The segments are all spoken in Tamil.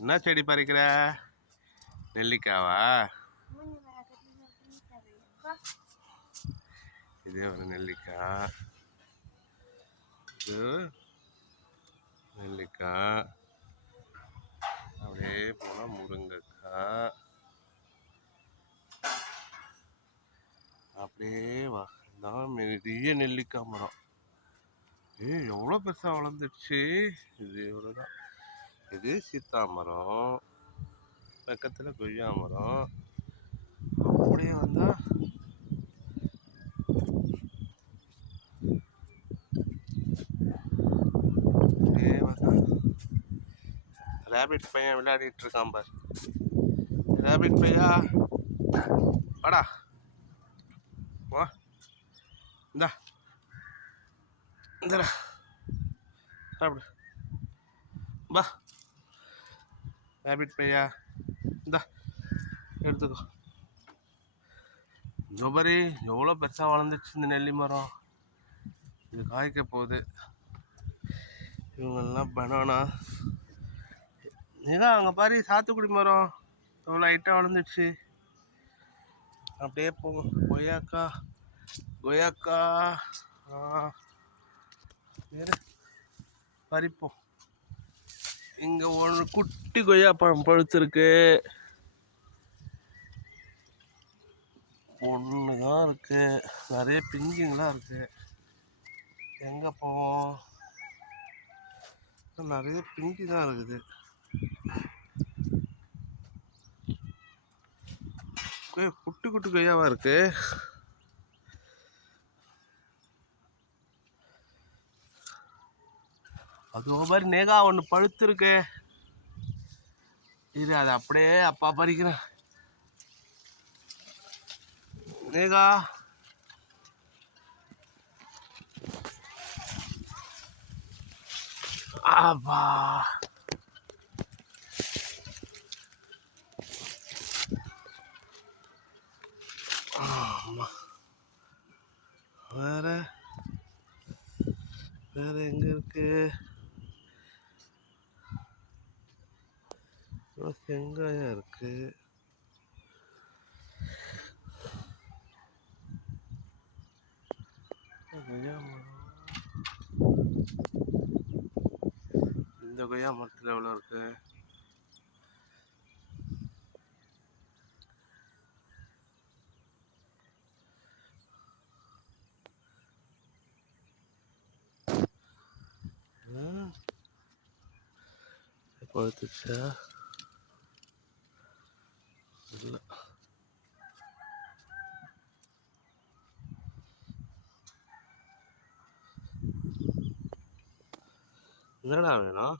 என்ன செடி பறிக்கிற? நெல்லிக்காவா? இதே ஒரு நெல்லிக்காய். இது நெல்லிக்காய். அப்படியே போனா முருங்கைக்காய். அப்படியே வா, இதான் பெரிய நெல்லிக்காய் மரம். எவ்வளோ பெருசாக வளர்ந்துடுச்சு. இது இவ்வளோதான். இது சீத்தா மரம், பக்கத்தில் கொய்யா மரம். அப்படியே வந்தா ரேபிட் பையன் விளையாடிட்டு இருக்கான் பார். ரேபிட் பையா, வாடா வா, இந்தா இந்தடா சாப்பிடு வா. ரேபிட் பையா, இந்தா எடுத்துக்கோ. ஜோபரி எவ்வளோ பெருசாக வளர்ந்துச்சு இந்த நெல்லி மரம். இது காய்க்க போகுது. இவங்கெல்லாம் பனானா. நீதான் அங்கே பாரு, சாத்துக்குடி மரம் எவ்வளோ ஹைட்டாக வளர்ந்துடுச்சு. அப்படியே போகும். கொய்யாக்கா கொய்யாக்கா பறிப்போம். இங்கே ஒரு குட்டி கொய்யா பழம் பழுத்திருக்கு. ஒன்று தான் இருக்கு, நிறைய பிஞ்சுங்களாம் இருக்கு. எங்கே போவோம்? நிறைய பிஞ்சு தான் இருக்குது. குட்டி குட்டி கொய்யாவா இருக்கு. அது மாதிரி நேகா ஒன்று பழுத்து இருக்கு. இது அது அப்படியே அப்பா பறிக்கிறேன். நேகா ஆபா, வேற வேற எங்க இருக்கு? செங்காயம் இருக்கு. இந்த கொய்யா மரத்தில் எவ்வளோ இருக்கு? பழுத்துச்சா? இல்லை. என்னடா வேணும்?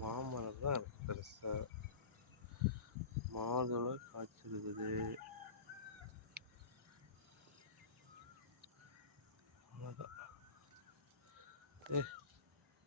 மாமரம் தான் இருக்கு பெருசா. மாதுளை காய்ச்சிருக்குது. அவ்வளோதான்.